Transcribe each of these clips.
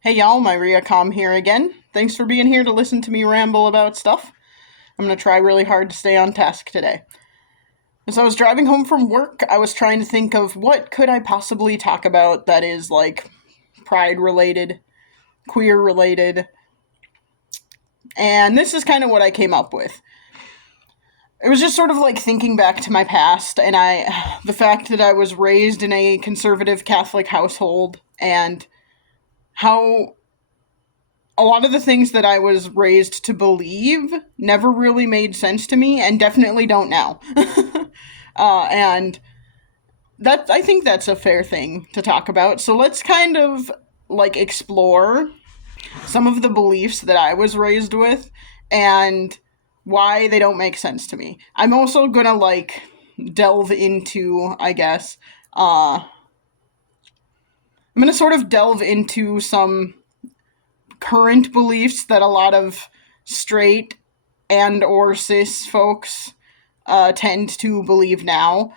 Hey y'all, my Riacom here again. Thanks for being here to listen to me ramble about stuff. I'm gonna try really hard to stay on task today. As I was driving home from work, I was trying to think of what could I possibly talk about that is like pride related, queer related, and this is kind of what I came up with. It was just sort of like thinking back to my past and the fact that I was raised in a conservative Catholic household and how a lot of the things that I was raised to believe never really made sense to me and definitely don't now. And that I think that's a fair thing to talk about. So let's kind of like explore some of the beliefs that I was raised with and why they don't make sense to me. I'm also gonna like delve into, I guess, I'm gonna sort of delve into some current beliefs that a lot of straight and or cis folks tend to believe now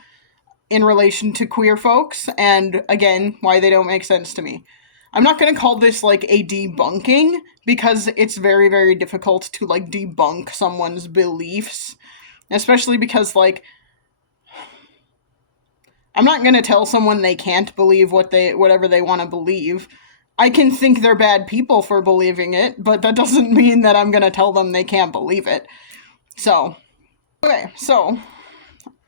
in relation to queer folks, and again, why they don't make sense to me. I'm not going to call this like a debunking because it's very, very difficult to like debunk someone's beliefs, especially because like I'm not going to tell someone they can't believe whatever they want to believe. I can think they're bad people for believing it, but that doesn't mean that I'm going to tell them they can't believe it. So, okay, so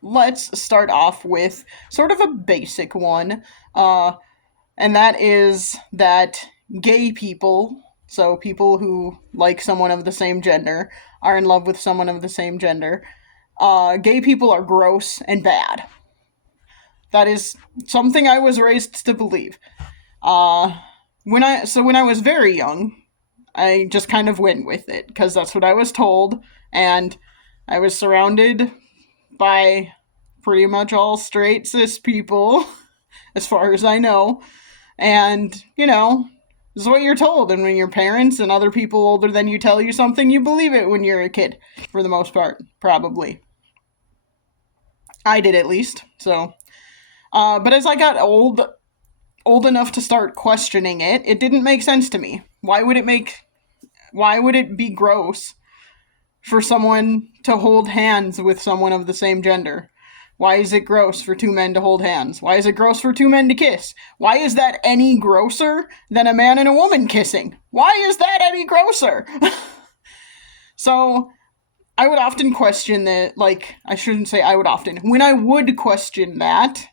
let's start off with sort of a basic one, and that is that gay people, so people who like someone of the same gender, are in love with someone of the same gender, gay people are gross and bad. That is something I was raised to believe. Uh, when I was very young, I just kind of went with it because that's what I was told, and I was surrounded by pretty much all straight cis people, as far as I know, and this is what you're told, and when your parents and other people older than you tell you something, you believe it when you're a kid, for the most part, probably. I did at least. So, but as I got old enough to start questioning it, it didn't make sense to me. Why would it be gross for someone to hold hands with someone of the same gender? Why is it gross for two men to hold hands? Why is it gross for two men to kiss? Why is that any grosser than a man and a woman kissing? Why is that any grosser? So, I would often question that, like, I shouldn't say I would often. When I would question that,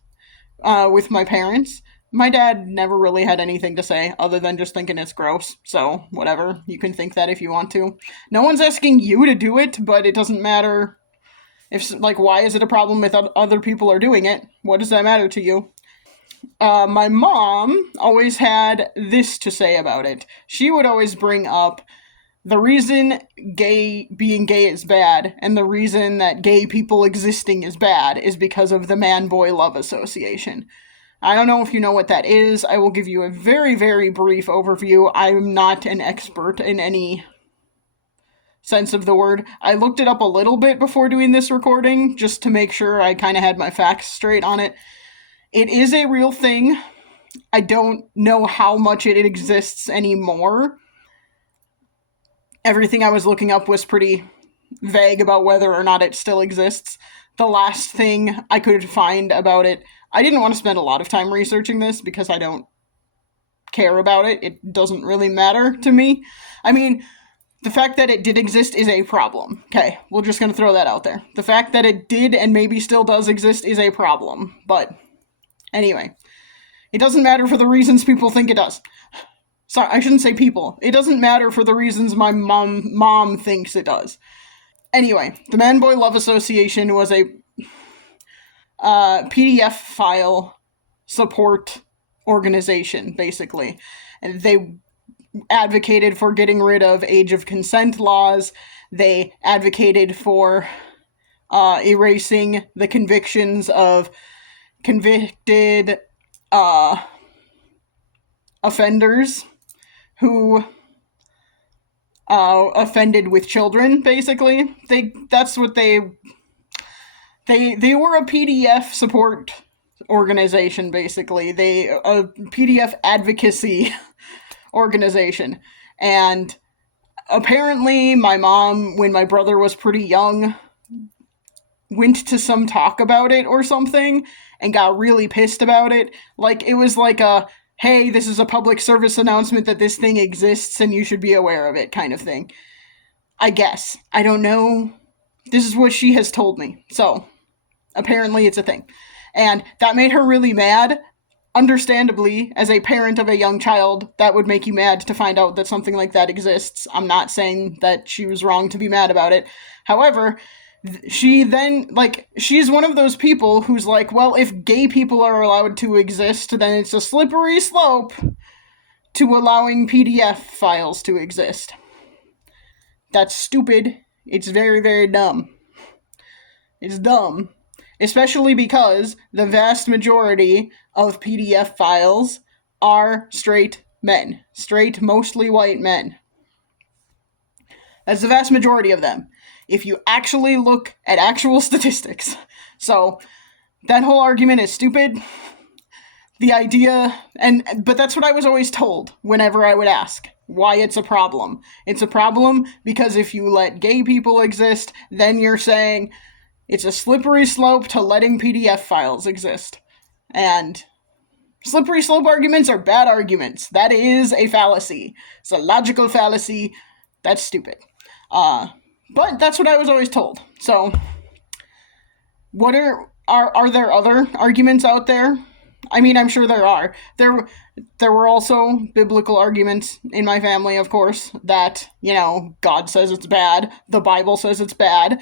with my parents, my dad never really had anything to say other than just thinking it's gross. So, whatever. You can think that if you want to. No one's asking you to do it, but it doesn't matter if, like, why is it a problem if other people are doing it? What does that matter to you? My mom always had this to say about it. She would always bring up the reason being gay is bad and the reason that gay people existing is bad is because of the man boy love association. I don't know if you know what that is. I will give you a very, very brief overview. I'm not an expert in any sense of the word. I looked it up a little bit before doing this recording just to make sure I kind of had my facts straight on it. It is a real thing. I don't know how much it exists anymore. Everything I was looking up was pretty vague about whether or not it still exists. The last thing I could find about it, I didn't want to spend a lot of time researching this because I don't care about it. It doesn't really matter to me. I mean, the fact that it did exist is a problem. Okay, we're just going to throw that out there. The fact that it did and maybe still does exist is a problem. But anyway, it doesn't matter for the reasons people think it does. Sorry, I shouldn't say people. It doesn't matter for the reasons my mom thinks it does. Anyway, the Man Boy Love Association was a PDF file support organization, basically. And they advocated for getting rid of age of consent laws. They advocated for erasing the convictions of convicted offenders who offended with children. Basically, that's what they were a PDF support organization. Basically, a PDF advocacy organization. And apparently my mom, when my brother was pretty young, went to some talk about it or something and got really pissed about it. Like, it was like a, hey, this is a public service announcement that this thing exists and you should be aware of it kind of thing. I guess. I don't know. This is what she has told me. So, apparently it's a thing. And that made her really mad. Understandably, as a parent of a young child, that would make you mad to find out that something like that exists. I'm not saying that she was wrong to be mad about it. However, she then, like, she's one of those people who's like, well, if gay people are allowed to exist, then it's a slippery slope to allowing PDF files to exist. That's stupid. It's very, very dumb. It's dumb. Especially because the vast majority of PDF files are straight men. Straight, mostly white men. That's the vast majority of them. If you actually look at actual statistics. So, that whole argument is stupid. The idea, but that's what I was always told whenever I would ask why it's a problem. It's a problem because if you let gay people exist, then you're saying it's a slippery slope to letting PDF files exist. And slippery slope arguments are bad arguments. That is a fallacy. It's a logical fallacy. That's stupid. But that's what I was always told. So, what are there other arguments out there? I mean, I'm sure there are. There were also biblical arguments in my family, of course, that, God says it's bad, the Bible says it's bad.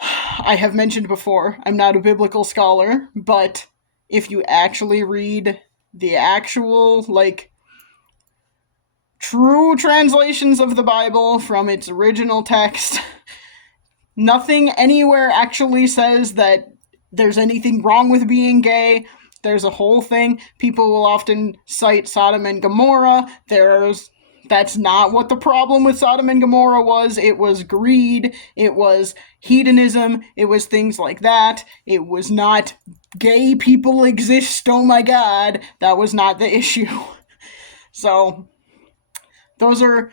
I have mentioned before, I'm not a biblical scholar, but if you actually read the actual, true translations of the Bible from its original text, nothing anywhere actually says that there's anything wrong with being gay. There's a whole thing. People will often cite Sodom and Gomorrah. That's not what the problem with Sodom and Gomorrah was. It was greed. It was hedonism. It was things like that. It was not gay people exist, oh my god. That was not the issue. So, those are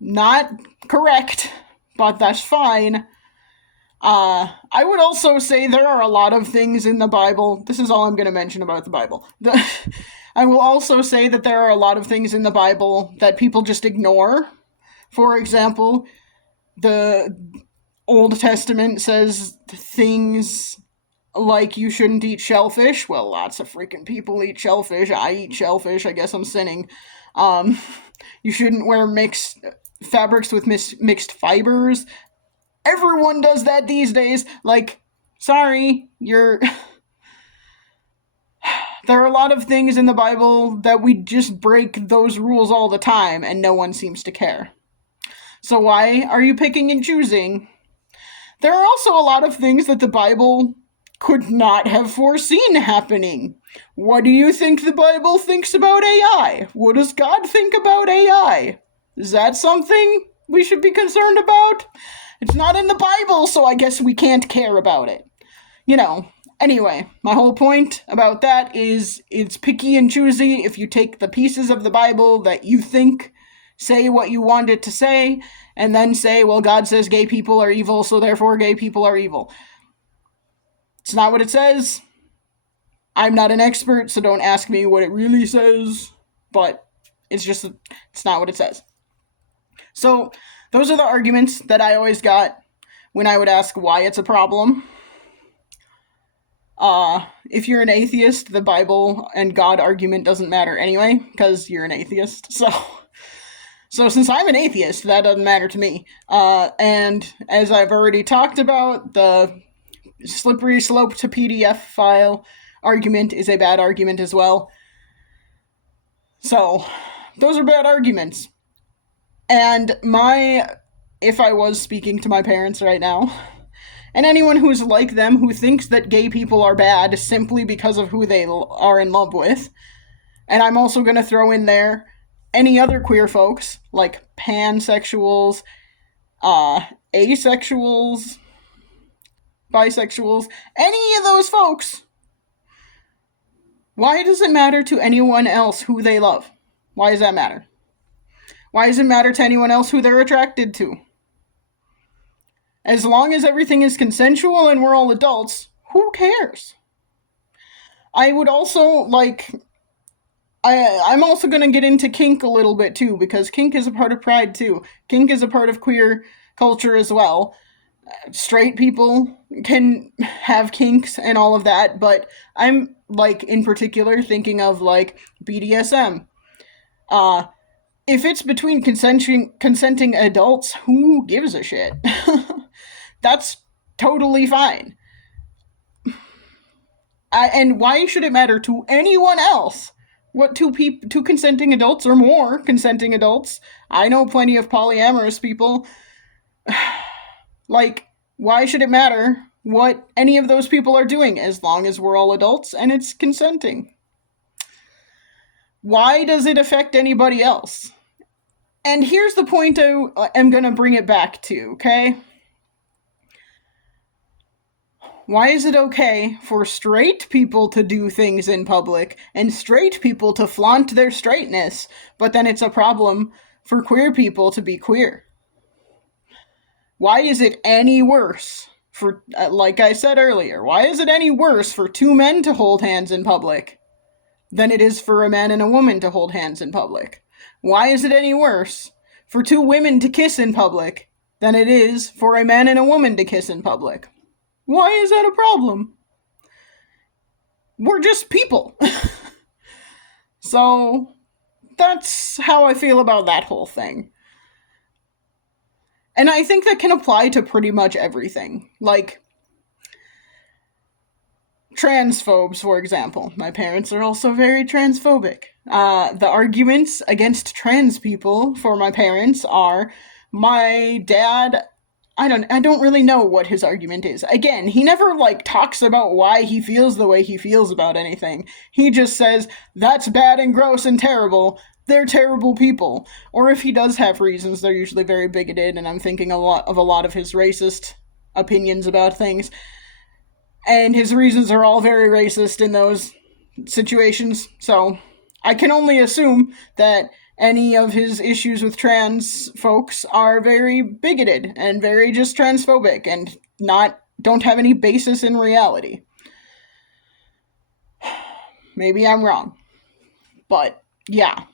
not correct, but that's fine. I would also say there are a lot of things in the Bible. This is all I'm going to mention about the Bible. I will also say that there are a lot of things in the Bible that people just ignore. For example, the Old Testament says things like you shouldn't eat shellfish. Well, lots of freaking people eat shellfish. I eat shellfish. I guess I'm sinning. You shouldn't wear mixed fabrics with mixed fibers. Everyone does that these days. Sorry, there are a lot of things in the Bible that we just break those rules all the time, and no one seems to care. So why are you picking and choosing? There are also a lot of things that the Bible could not have foreseen happening. What do you think the Bible thinks about AI? What does God think about AI? Is that something we should be concerned about? It's not in the Bible, so I guess we can't care about it. Anyway, my whole point about that is it's picky and choosy. If you take the pieces of the Bible that you think say what you want it to say, and then say, well, God says gay people are evil, so therefore gay people are evil. It's not what it says. I'm not an expert, so don't ask me what it really says, but it's not what it says. So, those are the arguments that I always got when I would ask why it's a problem. If you're an atheist, the Bible and God argument doesn't matter anyway, because you're an atheist. So since I'm an atheist, that doesn't matter to me. And as I've already talked about, the slippery slope to PDF file argument is a bad argument as well. So, those are bad arguments. And if I was speaking to my parents right now, and anyone who's like them who thinks that gay people are bad simply because of who they are in love with, and I'm also going to throw in there any other queer folks, like pansexuals, asexuals, bisexuals, any of those folks, why does it matter to anyone else who they love? Why does that matter? Why does it matter to anyone else who they're attracted to? As long as everything is consensual and we're all adults, who cares? I would also like I'm also going to get into kink a little bit too, because kink is a part of pride too. Kink is a part of queer culture as well. Straight people can have kinks and all of that, but I'm like in particular thinking of like BDSM. Uh if it's between consenting adults, who gives a shit? That's totally fine. And why should it matter to anyone else? What two consenting adults or more consenting adults? I know plenty of polyamorous people. Like, why should it matter what any of those people are doing as long as we're all adults and it's consenting? Why does it affect anybody else? And here's the point I am going to bring it back to, okay? Why is it okay for straight people to do things in public and straight people to flaunt their straightness, but then it's a problem for queer people to be queer? Why is it any worse for, like I said earlier, why is it any worse for two men to hold hands in public than it is for a man and a woman to hold hands in public? Why is it any worse for two women to kiss in public than it is for a man and a woman to kiss in public? Why is that a problem? We're just people. So that's how I feel about that whole thing. And I think that can apply to pretty much everything. Like, transphobes, for example. My parents are also very transphobic. The arguments against trans people for my parents are my dad. I don't really know what his argument is. Again, he never like talks about why he feels the way he feels about anything. He just says that's bad and gross and terrible. They're terrible people. Or if he does have reasons, they're usually very bigoted, and I'm thinking a lot of his racist opinions about things. And his reasons are all very racist in those situations. So I can only assume that any of his issues with trans folks are very bigoted and very just transphobic and don't have any basis in reality. Maybe I'm wrong. But yeah.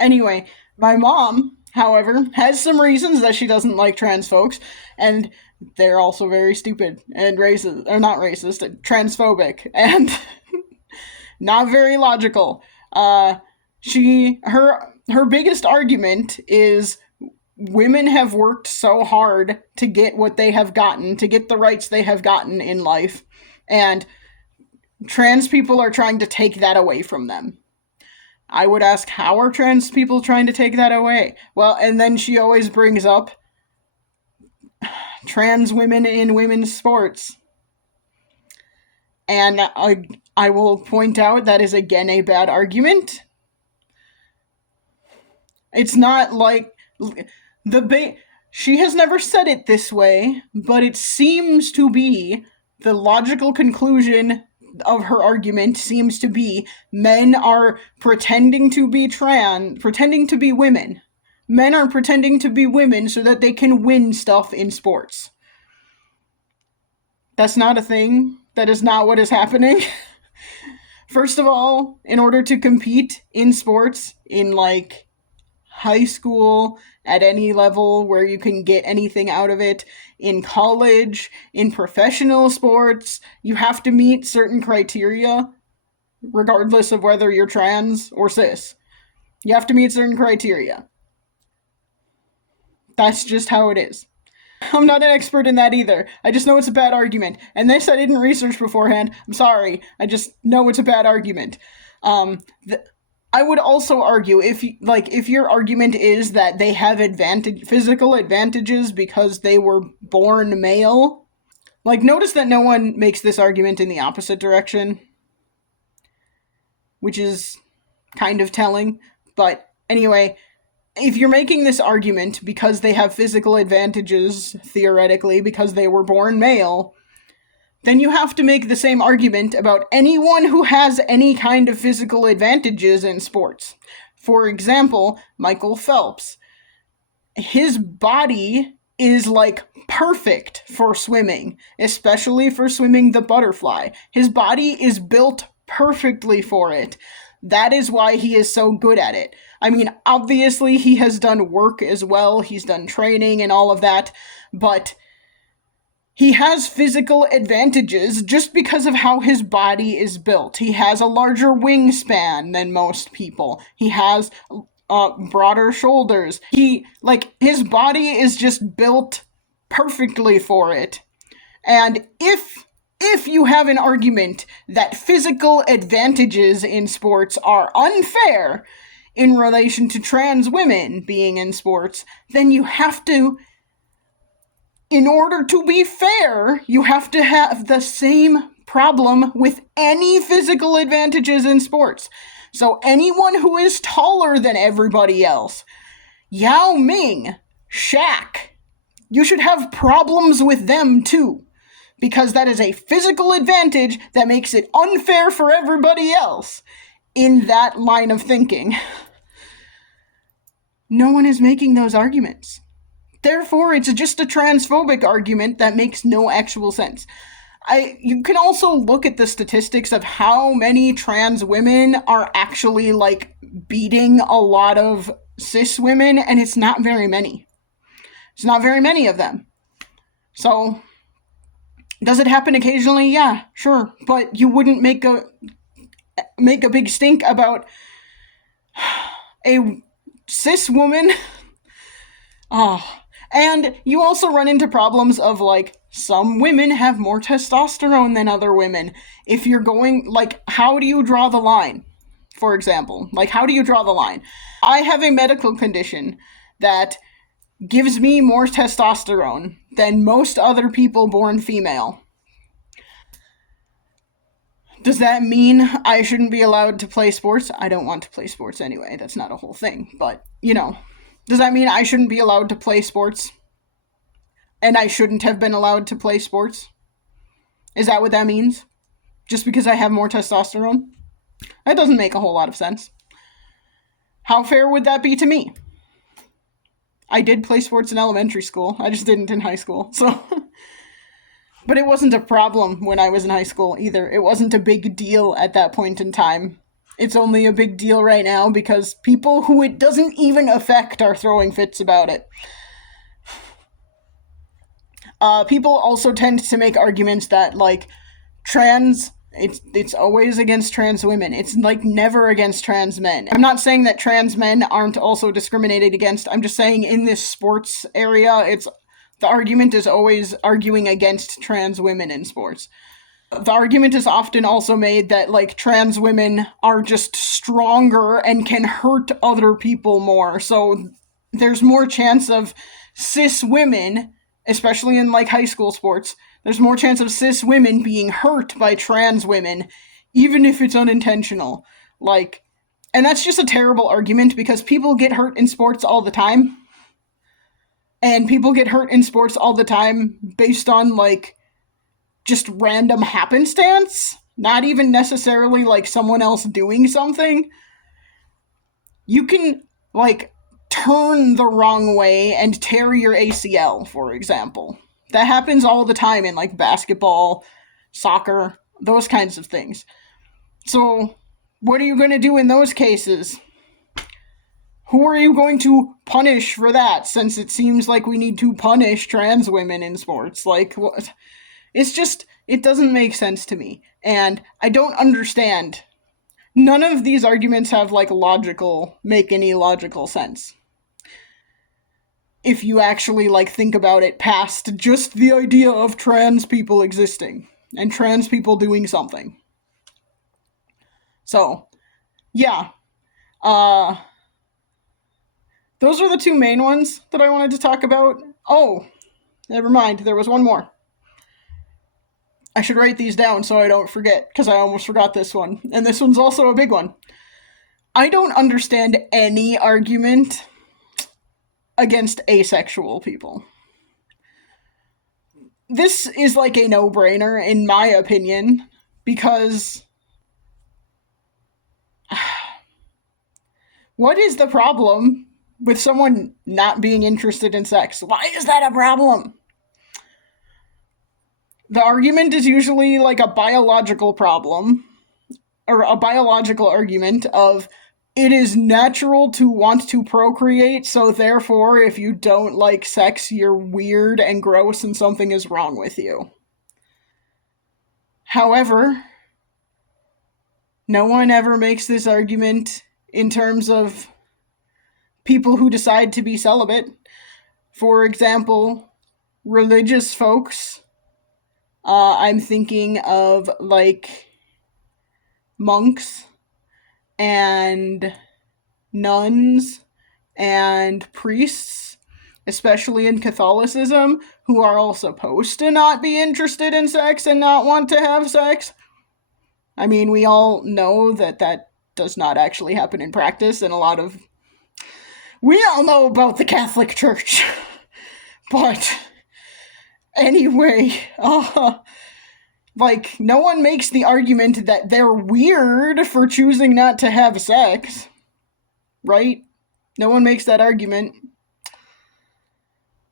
Anyway, my mom, however, has some reasons that she doesn't like trans folks, and they're also very stupid and racist, or not racist, transphobic, and not very logical. Her biggest argument is women have worked so hard to get what they have gotten, to get the rights they have gotten in life, and trans people are trying to take that away from them. I would ask, how are trans people trying to take that away? Well, and then she always brings up trans women in women's sports. And I will point out that is again a bad argument. It's not like she has never said it this way, but it seems to be the logical conclusion of her argument seems to be men are pretending to be women. Men are pretending to be women so that they can win stuff in sports. That's not a thing. That is not what is happening. First of all, in order to compete in sports, in like high school, at any level where you can get anything out of it, in college, in professional sports, you have to meet certain criteria, regardless of whether you're trans or cis. You have to meet certain criteria. That's just how it is. I'm not an expert in that either. I just know it's a bad argument. And this I didn't research beforehand. I'm sorry. I just know it's a bad argument. I would also argue if your argument is that they have physical advantages because they were born male. Like, notice that no one makes this argument in the opposite direction, which is kind of telling. But anyway, if you're making this argument because they have physical advantages, theoretically, because they were born male, then you have to make the same argument about anyone who has any kind of physical advantages in sports. For example, Michael Phelps. His body is like perfect for swimming, especially for swimming the butterfly. His body is built perfectly for it. That is why he is so good at it. I mean, obviously, he has done work as well, he's done training and all of that, but he has physical advantages just because of how his body is built. He has a larger wingspan than most people. He has broader shoulders. His body is just built perfectly for it. And if you have an argument that physical advantages in sports are unfair in relation to trans women being in sports, then you have to, in order to be fair, you have to have the same problem with any physical advantages in sports. So anyone who is taller than everybody else, Yao Ming, Shaq, you should have problems with them too, because that is a physical advantage that makes it unfair for everybody else in that line of thinking. No one is making those arguments. Therefore, it's just a transphobic argument that makes no actual sense. You can also look at the statistics of how many trans women are actually, like, beating a lot of cis women, and it's not very many. It's not very many of them. So, does it happen occasionally? Yeah, sure. But you wouldn't make a big stink about a cis woman. Oh. And you also run into problems of, like, some women have more testosterone than other women. If you're going, like, how do you draw the line? For example, like, how do you draw the line? I have a medical condition that gives me more testosterone than most other people born female. Does that mean I shouldn't be allowed to play sports? I don't want to play sports anyway. That's not a whole thing. But, you know, does that mean I shouldn't be allowed to play sports? And I shouldn't have been allowed to play sports? Is that what that means? Just because I have more testosterone? That doesn't make a whole lot of sense. How fair would that be to me? I did play sports in elementary school. I just didn't in high school, so... But it wasn't a problem when I was in high school either. It wasn't a big deal at that point in time. It's only a big deal right now because people who it doesn't even affect are throwing fits about it. People also tend to make arguments that, like, it's always against trans women. It's, like, never against trans men. I'm not saying that trans men aren't also discriminated against. I'm just saying in this sports area, the argument is always arguing against trans women in sports. The argument is often also made that, like, trans women are just stronger and can hurt other people more. So there's more chance of cis women, especially in, like, high school sports, there's more chance of cis women being hurt by trans women, even if it's unintentional. Like, and that's just a terrible argument because people get hurt in sports all the time. And people get hurt in sports all the time based on, like, just random happenstance, not even necessarily, like, someone else doing something. You can, like, turn the wrong way and tear your ACL, for example. That happens all the time in, like, basketball, soccer, those kinds of things. So, what are you going to do in those cases? Who are you going to punish for that, since it seems like we need to punish trans women in sports? Like, what? It's just, it doesn't make sense to me. And I don't understand. None of these arguments have, like, make any logical sense. If you actually, like, think about it past just the idea of trans people existing and trans people doing something. So, yeah. Those are the two main ones that I wanted to talk about. Oh, never mind. There was one more. I should write these down so I don't forget, because I almost forgot this one. And this one's also a big one. I don't understand any argument against asexual people. this is like a no-brainer in my opinion, because what is the problem with someone not being interested in sex? Why is that a problem? The argument is usually like a biological problem, or a biological argument of it is natural to want to procreate, so therefore, if you don't like sex, you're weird and gross and something is wrong with you. However, no one ever makes this argument in terms of people who decide to be celibate. For example, religious folks. I'm thinking of like monks and nuns and priests, especially in Catholicism, who are all supposed to not be interested in sex and not want to have sex. I mean, we all know that that does not actually happen in practice, and a lot of. We all know about the Catholic Church. But anyway, like, no one makes the argument that they're weird for choosing not to have sex, right? No one makes that argument.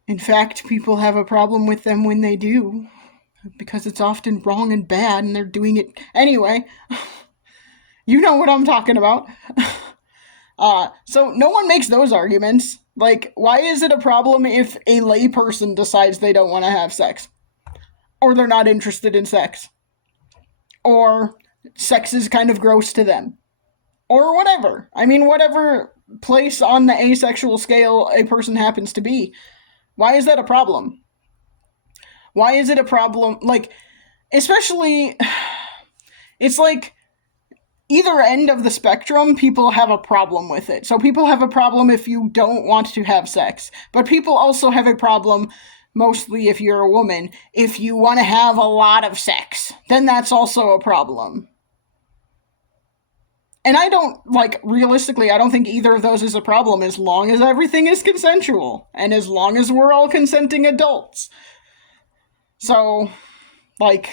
In fact, people have a problem with them when they do, because it's often wrong and bad, and they're doing it anyway. You know what I'm talking about. So no one makes those arguments. Like, why is it a problem if a layperson decides they don't want to have sex? Or they're not interested in sex? Or sex is kind of gross to them? Or whatever. I mean, whatever place on the asexual scale a person happens to be. Why is that a problem? Why is it a problem? Like, especially, it's like either end of the spectrum, people have a problem with it. So people have a problem if you don't want to have sex. But people also have a problem, mostly if you're a woman, if you want to have a lot of sex. Then that's also a problem. And I don't, like, realistically, I don't think either of those is a problem as long as everything is consensual. And as long as we're all consenting adults. So, like,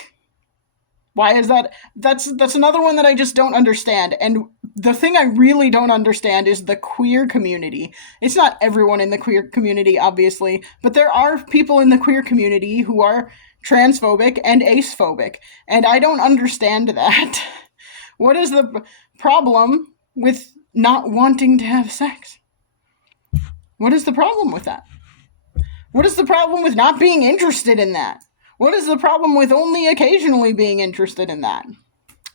why is that? That's another one that I just don't understand. And the thing I really don't understand is the queer community. It's not everyone in the queer community, obviously, but there are people in the queer community who are transphobic and acephobic. And I don't understand that. What is the problem with not wanting to have sex? What is the problem with that? What is the problem with not being interested in that? What is the problem with only occasionally being interested in that?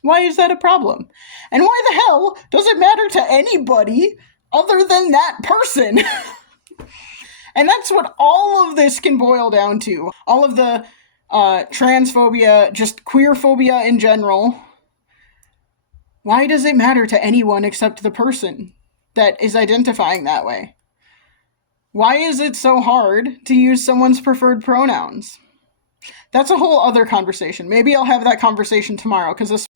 Why is that a problem? And why the hell does it matter to anybody other than that person? And that's what all of this can boil down to. All of the transphobia, just queerphobia in general. Why does it matter to anyone except the person that is identifying that way? Why is it so hard to use someone's preferred pronouns? That's a whole other conversation. Maybe I'll have that conversation tomorrow, because this.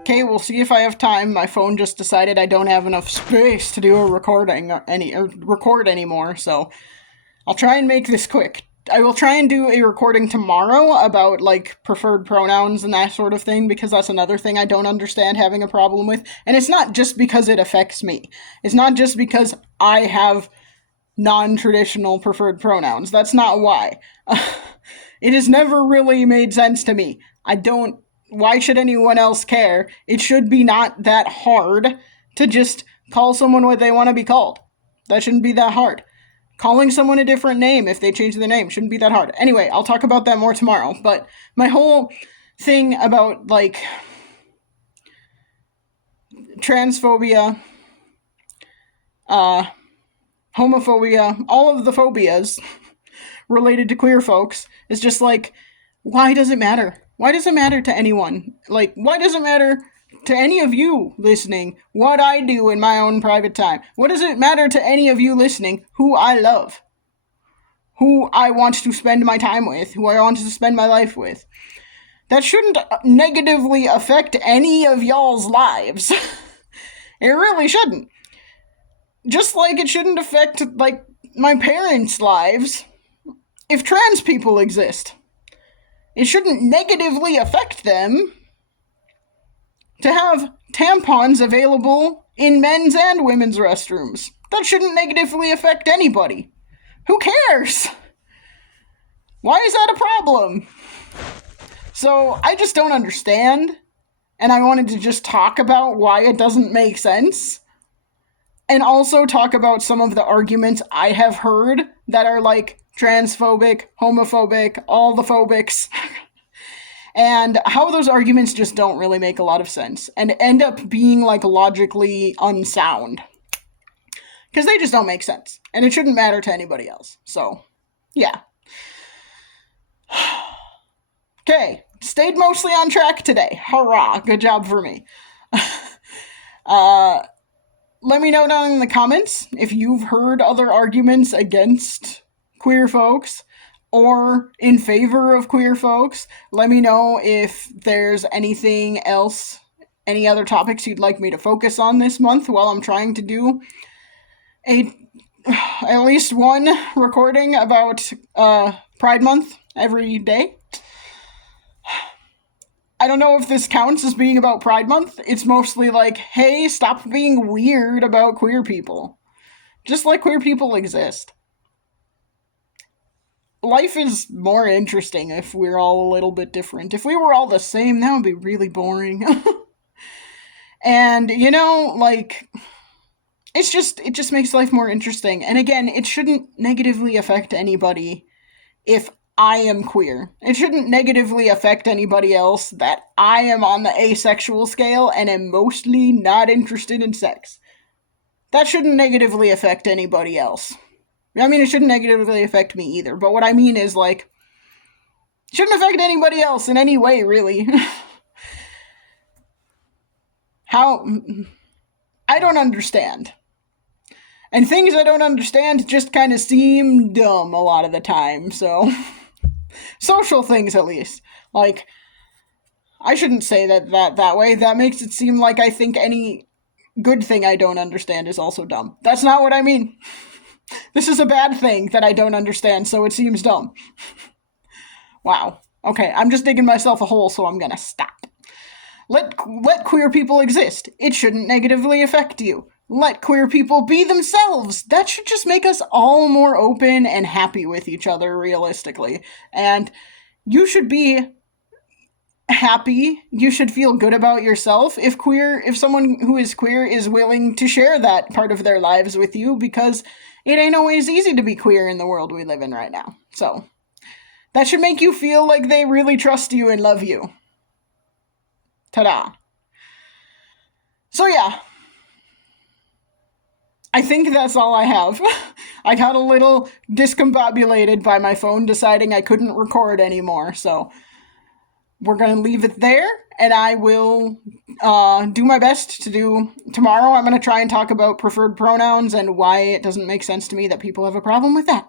Okay, we'll see if I have time. My phone just decided I don't have enough space to do a recording or record anymore, so I'll try and make this quick. I will try and do a recording tomorrow about, like, preferred pronouns and that sort of thing, because that's another thing I don't understand having a problem with. And it's not just because it affects me. It's not just because I have non-traditional preferred pronouns. That's not why. It has never really made sense to me. Why should anyone else care? It should be not that hard to just call someone what they want to be called. That shouldn't be that hard. Calling someone a different name if they change the name shouldn't be that hard. Anyway, I'll talk about that more tomorrow. But my whole thing about, like, transphobia, homophobia, all of the phobias related to queer folks is just like, why does it matter? Why does it matter to anyone? Like, why does it matter to any of you listening what I do in my own private time? What does it matter to any of you listening who I love? Who I want to spend my time with? Who I want to spend my life with? That shouldn't negatively affect any of y'all's lives. It really shouldn't. Just like it shouldn't affect, like, my parents' lives if trans people exist. It shouldn't negatively affect them to have tampons available in men's and women's restrooms. That shouldn't negatively affect anybody. Who cares? Why is that a problem? So I just don't understand, and I wanted to just talk about why it doesn't make sense, and also talk about some of the arguments I have heard that are like transphobic, homophobic, all the phobics, and how those arguments just don't really make a lot of sense and end up being like logically unsound. Because they just don't make sense, and it shouldn't matter to anybody else. So, yeah. Okay, stayed mostly on track today. Hurrah, good job for me. Let me know down in the comments if you've heard other arguments against queer folks or in favor of queer folks. Let me know if there's anything else, any other topics you'd like me to focus on this month while I'm trying to do at least one recording about Pride Month every day. I don't know if this counts as being about Pride Month. It's mostly like, hey, stop being weird about queer people. Just like queer people exist. Life is more interesting if we're all a little bit different. If we were all the same, that would be really boring. And, you know, like, it just makes life more interesting. And again, it shouldn't negatively affect anybody if I am queer. It shouldn't negatively affect anybody else that I am on the asexual scale and am mostly not interested in sex. That shouldn't negatively affect anybody else. I mean, it shouldn't negatively affect me either, but what I mean is, like, it shouldn't affect anybody else in any way, really. How? I don't understand. And things I don't understand just kind of seem dumb a lot of the time, so... Social things, at least. Like, I shouldn't say that way. That makes it seem like I think any good thing I don't understand is also dumb. That's not what I mean. This is a bad thing that I don't understand, so it seems dumb. Wow. Okay, I'm just digging myself a hole, so I'm gonna stop. Let queer people exist. It shouldn't negatively affect you. Let queer people be themselves. That should just make us all more open and happy with each other, realistically. And you should be happy. You should feel good about yourself if someone who is queer is willing to share that part of their lives with you, because it ain't always easy to be queer in the world we live in right now. So, that should make you feel like they really trust you and love you. Ta-da. So yeah. I think that's all I have. I got a little discombobulated by my phone deciding I couldn't record anymore, so we're going to leave it there, and I will do my best to do... Tomorrow I'm going to try and talk about preferred pronouns and why it doesn't make sense to me that people have a problem with that.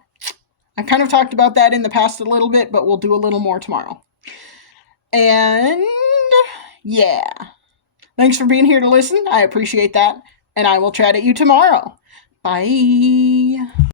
I kind of talked about that in the past a little bit, but we'll do a little more tomorrow. And... yeah. Thanks for being here to listen. I appreciate that. And I will chat at you tomorrow. Bye.